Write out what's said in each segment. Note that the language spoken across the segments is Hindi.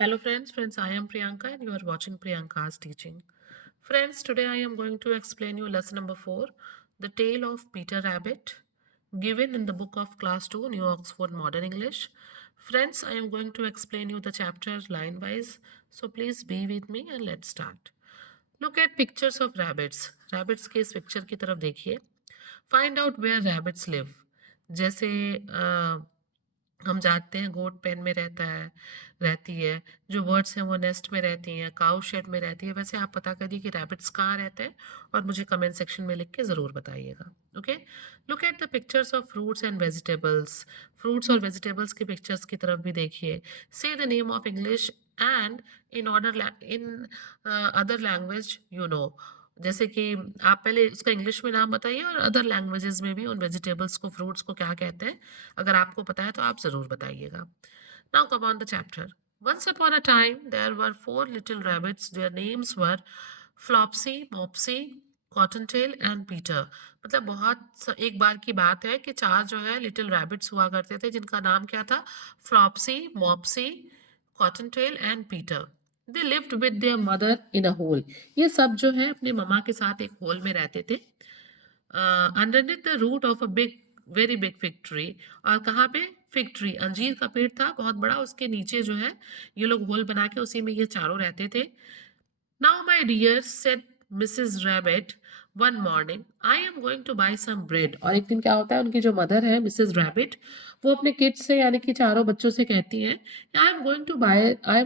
Hello friends, I am Priyanka and you are watching Priyanka's teaching. Friends, today I am going to explain you lesson number 4, The Tale of Peter Rabbit, given in the book of class 2, New Oxford Modern English. Friends, I am going to explain you the chapter line wise, so please be with me and let's start. Look at pictures of rabbits. Rabbits के इस पिक्चर की तरफ देखिए. Find out where rabbits live. जैसे हम जानते हैं गोट पेन में रहती है, जो बर्ड्स हैं वो नेस्ट में रहती हैं, काऊ शेड में रहती है। वैसे आप पता करिए कि रैबिट्स कहाँ रहते हैं और मुझे कमेंट सेक्शन में लिख के ज़रूर बताइएगा। Okay, look at the pictures of fruits and vegetables. Fruits और वेजिटेबल्स की पिक्चर्स की तरफ भी देखिए। से the name of English and in other language you know. जैसे कि आप पहले उसका इंग्लिश में नाम बताइए और अदर लैंग्वेजेस में भी उन वेजिटेबल्स को, फ्रूट्स को क्या कहते हैं। अगर आपको पता है तो आप ज़रूर बताइएगा। Now come on the chapter. Once upon a time there were 4 little rabbits, their names were Flopsy, Mopsy, Cottontail and Peter. मतलब एक बार की बात है कि 4 जो है लिटिल रैबिट्स हुआ करते थे, जिनका नाम क्या था? Flopsy, Mopsy, Cottontail and Peter. They lived with their mother in a hole. ये सब जो है अपने मम्मा के साथ एक होल में रहते थे, underneath the root of a big, very big fig tree. और कहाँ पे? फिग ट्री, अंजीर का पेड़ था बहुत बड़ा, उसके नीचे जो है ये लोग होल बना के उसी में ये चारों रहते थे। Now, my dear, said Mrs. Rabbit one morning, I am going to buy some bread. और एक दिन क्या होता है, उनकी जो मदर है मिसेस रैबिट, वो अपने किड्स से यानी कि चारों बच्चों से कहती हैं, I am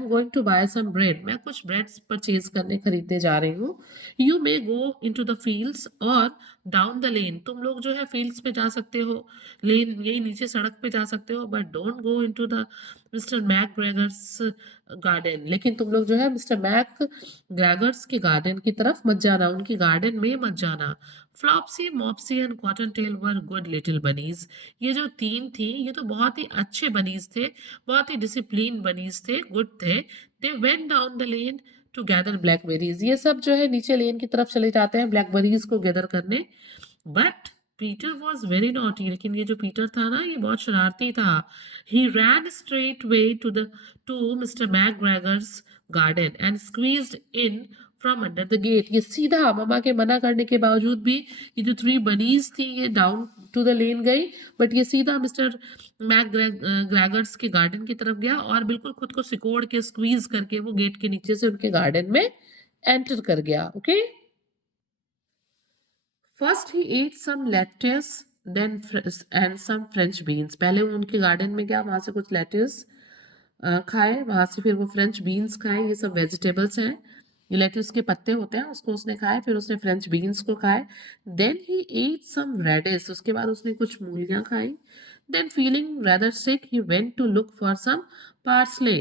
going to buy some bread. मैं कुछ ब्रेड परचेज करने खरीदने जा रही हूँ। You may go into the fields और डाउन द लेन। तुम लोग जो है फील्ड्स पे जा सकते हो, लेन यही नीचे सड़क पे जा सकते हो, but don't go into the mister McGregor's garden. लेकिन तुम लोग जो है मिस्टर मैक ग्रेगर्स के गार्डन की तरफ मत जाना, उनकी गार्डन में मत जाना। Flopsy, Mopsy and cottontail were good little bunnies. ये जो 3 थी, ये तो बहुत ही अच्छे बनीज थे, बहुत ही डिसिप्लिन बनीज थे, गुड थे। They went down the lane to gather blackberries. ये सब जो है नीचे लेन की तरफ चले जाते हैं ब्लैकबेरीज को गैदर करने। But Peter was very naughty. लेकिन ये जो पीटर था ना, ये बहुत शरारती था। He ran straight way to mister McGregor's garden and squeezed in from under the gate. ये सीधा मम्मा के मना करने के बावजूद भी ये जो 3 बनीज थी ये डाउन टू द लेन गई, बट ये सीधा मिस्टर ग्रेगर्स के गार्डन की तरफ गया और बिल्कुल खुद को सिकोड़ के, स्क्वीज करके वो गेट के नीचे से उनके गार्डन में एंटर कर गया। Okay, first he ate some lettuce, then and some French beans। पहले वो उनके गार्डन में गया, वहां से कुछ लेट्यूस खाए, वहां से फिर वो फ्रेंच बीन्स खाए। ये सब वेजिटेबल्स हैं, ये लेट्यूस के पत्ते होते हैं, उसको उसने खाए। फिर उसने फ्रेंच बीन्स को खाए। Then he ate some radish, उसके बाद उसने कुछ मूलियां खाई। Then feeling rather sick he went to look for some parsley.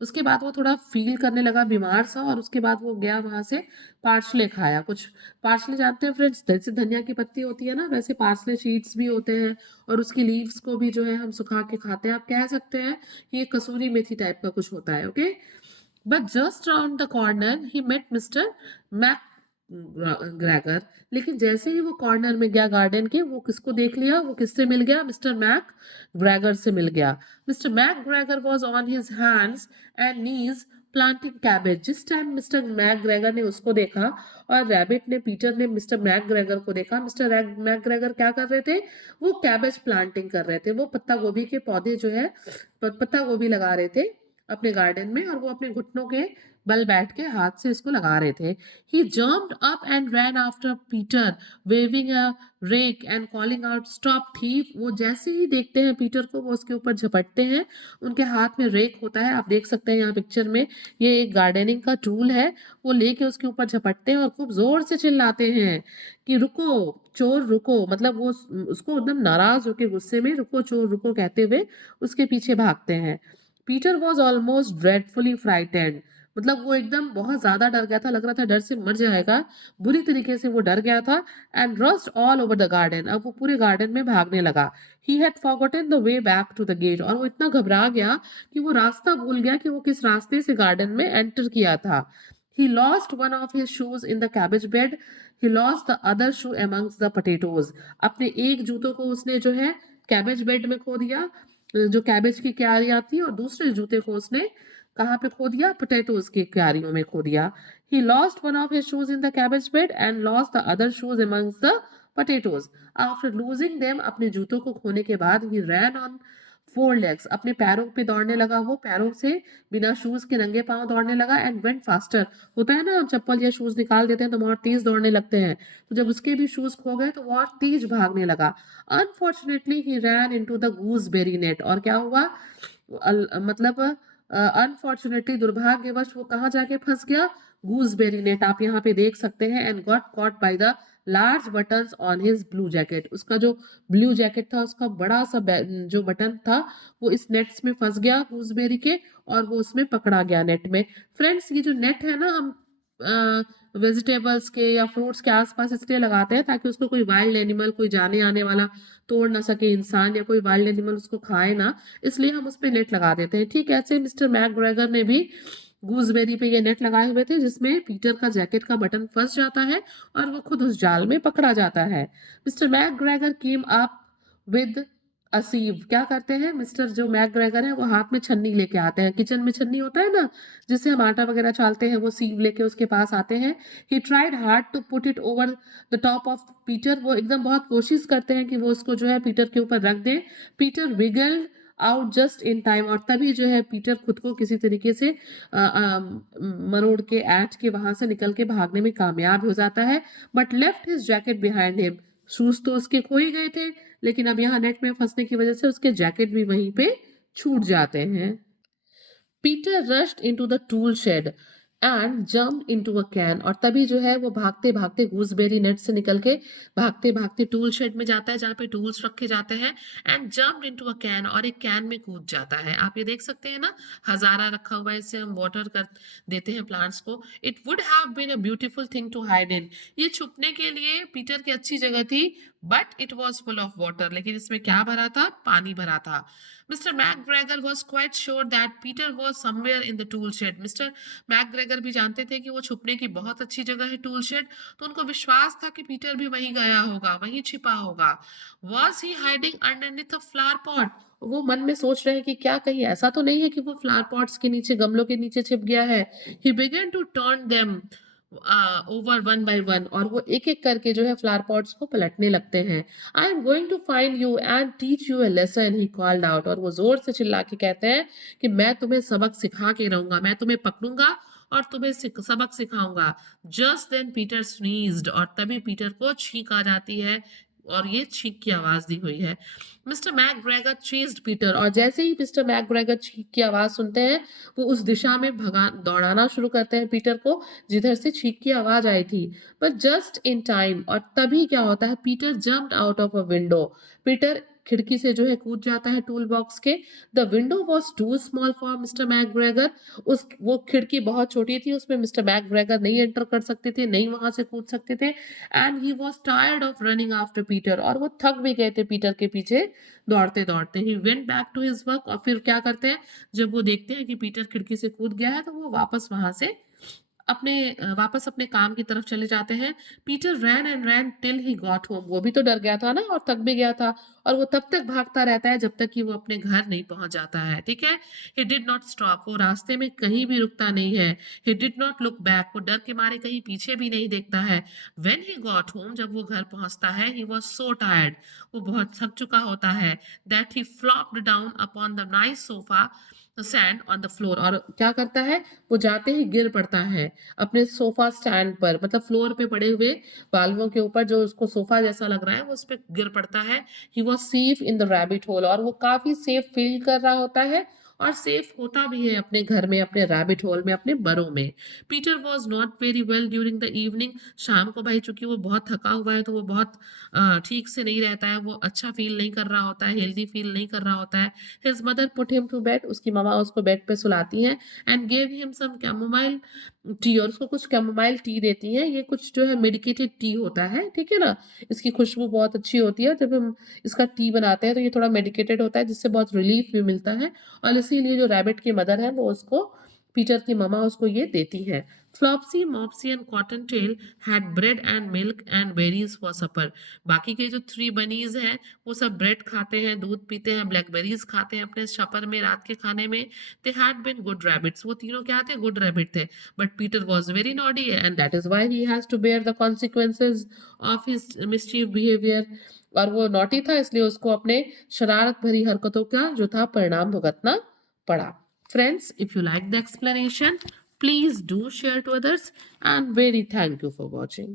उसके बाद वो थोड़ा फील करने लगा बीमार सा, और उसके बाद वो गया वहां से पार्सले खाया। कुछ पार्सले जानते हैं फ्रेंड्स, जैसे धनिया की पत्ती होती है ना, वैसे पार्सले सीड्स भी होते हैं, और उसकी लीव्स को भी जो है हम सुखा के खाते हैं। आप कह सकते हैं कि ये कसूरी मेथी टाइप का कुछ होता है। Okay, but just round the corner he met mister McGregor. लेकिन जैसे ही वो कॉर्नर में गया गार्डन के, वो किसको देख लिया? वो किससे मिल गया? मिस्टर मैक ग्रेगर से मिल गया। Mister McGregor was on his hands and knees planting cabbage. जिस टाइम मिस्टर मैक ग्रेगर ने उसको देखा और रैबिट ने, पीटर ने मिस्टर मैक ग्रेगर को देखा, मिस्टर मैक ग्रेगर क्या कर रहे थे? वो कैबेज प्लांटिंग कर रहे थे। वो पत्ता गोभी के पौधे जो है, पत्ता गोभी लगा रहे थे अपने गार्डन में, और वो अपने घुटनों के बल बैठ के हाथ से इसको लगा रहे थे। He jumped up and ran after Peter waving a rake and calling out stop thief. वो जैसे ही देखते हैं पीटर को, वो उसके ऊपर झपटते हैं। उनके हाथ में रेक होता है, आप देख सकते हैं यहाँ पिक्चर में, ये एक गार्डनिंग का टूल है। वो लेके उसके ऊपर झपटते हैं और खूब जोर से चिल्लाते हैं कि रुको चोर रुको। मतलब वो उसको एकदम नाराज होकर, गुस्से में, रुको चोर रुको कहते हुए उसके पीछे भागते हैं। Peter was almost dreadfully frightened. मतलब वो एकदम बहुत ज्यादा डर गया था, लग रहा था डर से मर जाएगा, बुरी तरीके से वो डर गया था। And rushed all over the garden, अब वो पूरे गार्डन में भागने लगा। He had forgotten the way back to the gate, और वो इतना घबरा गया कि वो रास्ता भूल गया कि वो किस रास्ते से गार्डन में एंटर किया था। He lost one of his shoes in the cabbage bed. He lost the other shoe amongst the potatoes. अपने एक जूतों को उसने जो है कैबेज बेड में खो दिया, जो कैबेज की क्यारियाँ थी, और दूसरे जूते को उसने कहाँ पे खो दिया? पोटैटोज़ की क्यारियों में खो दिया। He lost one of his shoes in the cabbage bed and lost the other shoes amongst the potatoes. After losing them, अपने जूतों को खोने के बाद he ran on four legs, अपने पैरों पे दौड़ने लगा, वो पैरों से बिना शूज के नंगे पांव दौड़ने लगा, एंड वेंट फास्टर। होता है ना, हम चप्पल या शूज निकाल देते हैं तो बहुत तेज दौड़ने लगते हैं, तो जब उसके भी शूज खो गए तो वो और तेज भागने लगा। Unfortunately he ran into the gooseberry net, और क्या हुआ? मतलब अनफॉर्चुनेटली, दुर्भाग्यवश वो कहाँ जाके फंस गया? गूसबेरी नेट, आप यहाँ पे देख सकते हैं। And got caught by the large buttons on his blue jacket, उसका जो ब्लू जैकेट था, उसका बड़ा सा जो बटन था, वो इस नेट्स में फंस गया गूसबेरी के, और वो उसमें पकड़ा गया नेट में। फ्रेंड्स, ये जो नेट है ना, हम वेजिटेबल्स के या फ्रूट्स के आसपास इसलिए लगाते हैं ताकि उसको कोई वाइल्ड एनिमल, कोई जाने आने वाला तोड़ ना सके, इंसान या कोई वाइल्ड एनिमल उसको खाए ना, इसलिए हम उस पे नेट लगा देते हैं। ठीक ऐसे मिस्टर मैकग्रेगर ने भी गूसबेरी पे ये नेट लगाए हुए थे, जिसमें पीटर का जैकेट का बटन फंस जाता है और वो खुद उस जाल में पकड़ा जाता है। Mister McGregor came up with a sieve, क्या करते हैं मिस्टर जो मैकग्रेगर है, वो हाथ में छन्नी लेके आते हैं। किचन में छन्नी होता है ना, जिससे हम आटा वगैरह चालते हैं, वो सीव लेके उसके पास आते हैं। He tried hard to put it over the top of Peter, वो एकदम बहुत कोशिश करते हैं कि वो उसको जो है पीटर के ऊपर रख दें। Peter wriggled out just in time, और तभी जो है पीटर खुद को किसी तरीके से मरोड़ के, ऐंठ के वहां से निकल के भागने में कामयाब हो जाता है। But left his jacket behind him, shoes तो उसके खो ही गए थे, लेकिन अब यहाँ नेट में फंसने की वजह से उसके जैकेट भी वहीं पे छूट जाते हैं। Peter rushed into the tool shed and jump into a can, और तभी जो है वो भागते भागते गूसबेरी नेट से निकल के भागते भागते टूल शेड में जाता है, जहाँ पे टूल्स रखे जाते हैं, and jump into a can, और एक कैन में कूद जाता है। आप ये देख सकते हैं ना, हजारा रखा हुआ है, इससे हम वाटर कर देते हैं प्लांट्स को। It would have been a beautiful thing to hide in, ये छुपने के लिए पीटर की अच्छी जगह थी, but it was full of water, लेकिन इसमें क्या भरा था? पानी भरा था। Mister McGregor was quite sure that Peter was somewhere in the tool shed, mister McGregor भी जानते थे कि वो छुपने की बहुत अच्छी जगह है टूल शेड, तो उनको विश्वास था कि पीटर भी वहीं गया होगा, वहीं छिपा होगा। Was he hiding underneath a flower pot, वो मन में सोच रहे हैं कि क्या कहीं ऐसा तो नहीं है कि वो फ्लावर पॉट्स के नीचे, गमलों के नीचे छिप गया है। He began to turn them over one by one, और वो एक एक करके जो है फ्लावर पॉट्स को पलटने लगते हैं। I am going to find you and teach you a lesson, he called out, और वो जोर से चिल्ला के कहते हैं कि मैं तुम्हें सबक सिखा के रहूंगा, मैं तुम्हें पकड़ूंगा और तुम्हें सबक सिखाऊंगा। जस्ट देन पीटर स्नीज्ड, और तभी पीटर को छींक आ जाती है, और ये छींक की आवाज दी हुई है। मिस्टर मैकग्रेगर चेस्ड पीटर, और जैसे ही मिस्टर मैकग्रेगर छींक की आवाज सुनते हैं, वो उस दिशा में भगा दौड़ाना शुरू करते हैं पीटर को, जिधर से छींक की आवाज आई थी। बट जस्ट इन टाइम, और तभी क्या होता है? Peter jumped out of a window, Peter खिड़की से जो है कूद जाता है टूल बॉक्स के। The window was too small for mister McGregor, उस वो खिड़की बहुत छोटी थी, उसमें मिस्टर मैकग्रेगर नहीं एंटर कर सकते थे, नहीं वहां से कूद सकते थे। And he was tired of running after Peter, और वो थक भी गए थे पीटर के पीछे दौड़ते दौड़ते। He went back to his work, और फिर क्या करते हैं, जब वो देखते हैं कि पीटर खिड़की से कूद गया है, तो वो वापस वहां से वापस अपने काम की तरफ चले जाते हैं। Peter ran and ran till he got home, वो भी तो डर गया था ना और थक भी गया था, और वो तब तक भागता रहता है जब तक कि वो अपने घर नहीं पहुंच जाता है। ठीक है, ही डिड नॉट स्टॉप, वो रास्ते में कहीं भी रुकता नहीं है। He did not look back, वो डर के मारे कहीं पीछे भी नहीं देखता है। व्हेन ही गॉट होम, जब वो घर पहुंचता है, ही वॉज सो टायर्ड, वो बहुत थक चुका होता है, that he flopped down upon the nice sofa sand on the floor, और क्या करता है, वो जाते ही गिर पड़ता है अपने सोफा स्टैंड पर, मतलब फ्लोर पे पड़े हुए बालुओं के ऊपर, जो उसको सोफा जैसा लग रहा है, वो उस पर गिर पड़ता है। He was safe in the rabbit hole, और वो काफी सेफ फील कर रहा होता है, और सेफ होता भी है अपने घर में, अपने रैबिट होल में, अपने बरों में। Peter was not very well during the evening, शाम को भाई चूंकि वो बहुत थका हुआ है, तो वो बहुत ठीक से नहीं रहता है, वो अच्छा फील नहीं कर रहा होता है, हेल्दी फील नहीं कर रहा होता है। His mother put him to bed, उसकी मामा उसको बेड पे सुलाती हैं, and gave him some chamomile tea, और उसको कुछ कैमोमाइल टी देती हैं। ये कुछ जो है मेडिकेटेड टी होता है, ठीक है ना, इसकी खुशबू बहुत अच्छी होती है, जब हम इसका टी बनाते हैं तो ये थोड़ा मेडिकेटेड होता है, जिससे बहुत रिलीफ भी मिलता है, और इसीलिए जो रैबिट की मदर है वो उसको पीटर की ममा उसको ये देती है। Flopsy, Mopsy and Cottontail had bread and milk and berries for supper. बाकी के जो 3 बनीज हैं वो सब ब्रेड खाते हैं, दूध पीते हैं, ब्लैकबेरीज खाते हैं अपने सपर में, रात के खाने में। They had been good rabbits, वो तीनों क्या थे, गुड रैबिट थे। But Peter was very naughty and that is why he has to bear the consequences of his mischief behaviour. और वो नॉटी था इसलिए उसको अपने शरारत भरी हरकतों का जो था परिणाम भुगतना पड़ा। Friends, if you like the explanation, please do share to others and very thank you for watching.